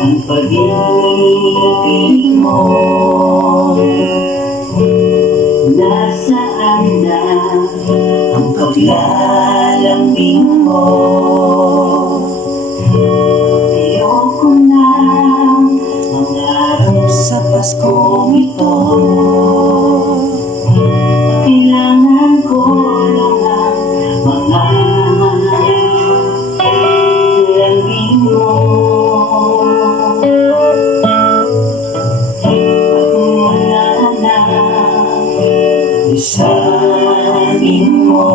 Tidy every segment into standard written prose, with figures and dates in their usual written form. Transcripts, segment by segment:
Ang pag-ibig mo, nasaan na ang paglalambing mo? Ayoko na mangarap sa Paskong ito. Kailangan ko lang ang mga lambing mo. Isanin mo,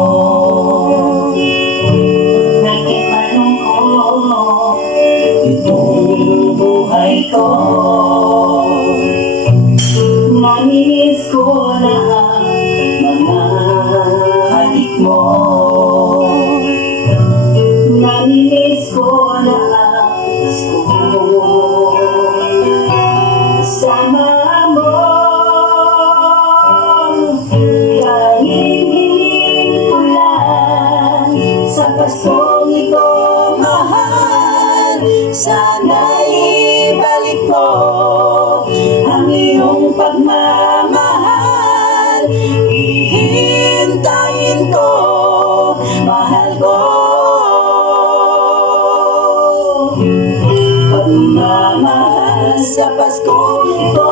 naging malungkot itong buhay ko. Naminis ko na ang mga halik mo. Naminis ko na ang Pasko kasama mo. Sa Paskong ito, mahal, sana'y ibalik mo ang iyong pagmamahal. Hihintayin ko, mahal ko, pagmamahal sa Paskong ito.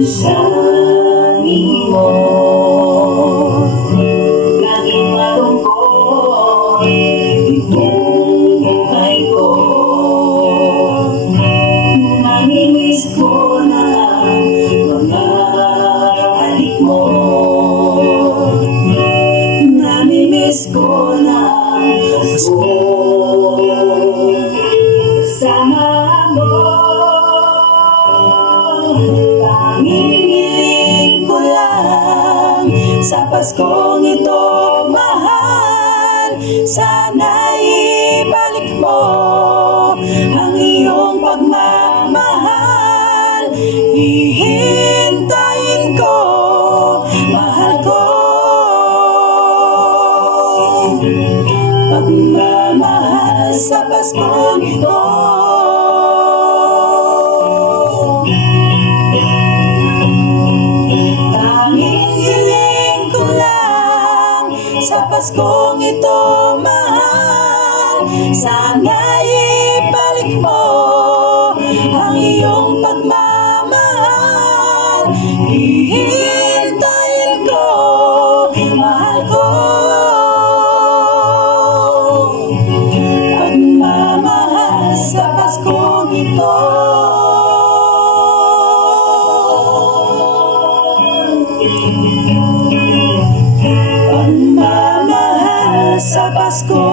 Isanin mo, naging malungkot itong buhay ko. Namimiss ko na mga halik mo. Namimiss ko na Pasko kasama mo. Nangingiling ko lang sa Paskong ito, mahal, sana'y ibalik mo ang iyong pagmamahal. Hihintayin ko, mahal ko, pagmamahal sa Paskong ito. Nangingiling ko lang sa Paskong ito, mahal, sana'y ibalik mo ang iyong pagmamahal. Hihintayin ko, mahal ko, pagmamahal sa Paskong ito. Pagmamahal sa Pasko.